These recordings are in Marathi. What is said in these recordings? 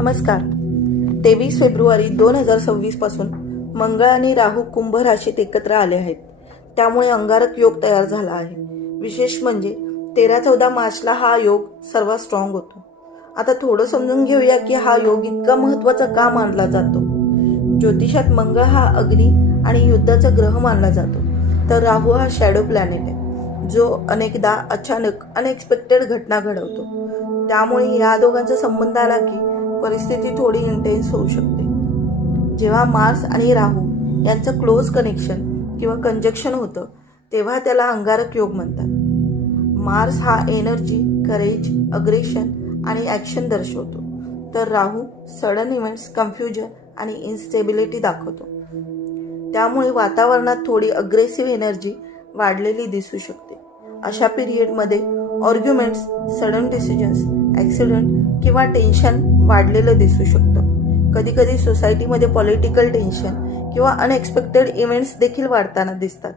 नमस्कार. 23 फेब्रुवारी 2026 पासून मंगळ आणि राहू कुंभ राशीत एकत्र आले आहेत. त्यामुळे अंगारक योग तयार झाला आहे. विशेष म्हणजे 13-14 मार्चला हा योग सर्वात स्ट्रॉंग होतो. आता थोडं समजून घेऊया की हा योग इतका महत्त्वाचा का मानला जातो. ज्योतिषात मंगळ हा अग्नी आणि युद्धाचा ग्रह मानला जातो, तर राहू हा शॅडो प्लॅनेट आहे, जो अनेकदा अचानक अनएक्सपेक्टेड घटना घडवतो. त्यामुळे या दोघांचा संबंध आला की परिस्थिती थोडी इंटेन्स होऊ शकते. जेव्हा मार्स आणि राहू यांचं क्लोज कनेक्शन किंवा कंजक्शन होतं तेव्हा त्याला अंगारक योग म्हणतात. मार्स हा एनर्जी, करेज, अग्रेशन आणि ॲक्शन दर्शवतो, तर राहू सडन इव्हेंट्स, कन्फ्युजन आणि इन्स्टेबिलिटी दाखवतो. त्यामुळे वातावरणात थोडी अग्रेसिव्ह एनर्जी वाढलेली दिसू शकते. अशा पिरियडमध्ये आर्ग्युमेंट्स, सडन डिसिजन्स, ॲक्सिडेंट किंवा टेन्शन वाढलेलं दिसू शकतं. कधीकधी सोसायटीमध्ये पॉलिटिकल टेन्शन किंवा अनएक्सपेक्टेड इव्हेंट्स देखील वाढताना दिसतात.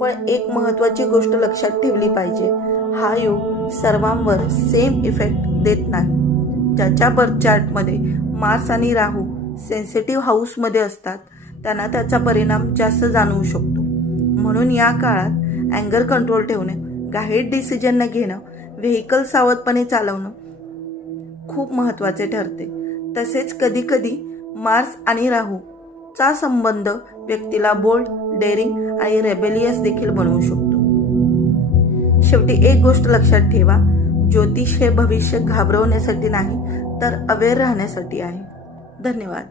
पण एक महत्त्वाची गोष्ट लक्षात ठेवली पाहिजे, हा योग सर्वांवर सेम इफेक्ट देत नाही. ज्याच्या बर्थ चार्टमध्ये मार्स आणि राहू सेन्सिटिव्ह हाऊसमध्ये असतात त्यांना त्याचा परिणाम जास्त जाणवू शकतो. म्हणून या काळात अँगर कंट्रोल ठेवणे, घाईत डिसिजन न घेणं, व्हेकल सावधपणे चालवणं खूप महत्त्वाचे ठरते. तसेच कधीकधी मार्स आणि राहूचा संबंध व्यक्तीला बोल्ड, डेअरिंग आणि रेबेलियस देखील बनवू शकतो. शेवटी एक गोष्ट लक्षात ठेवा, ज्योतिष हे भविष्य घाबरवण्यासाठी नाही तर अवेअर राहण्यासाठी आहे. धन्यवाद.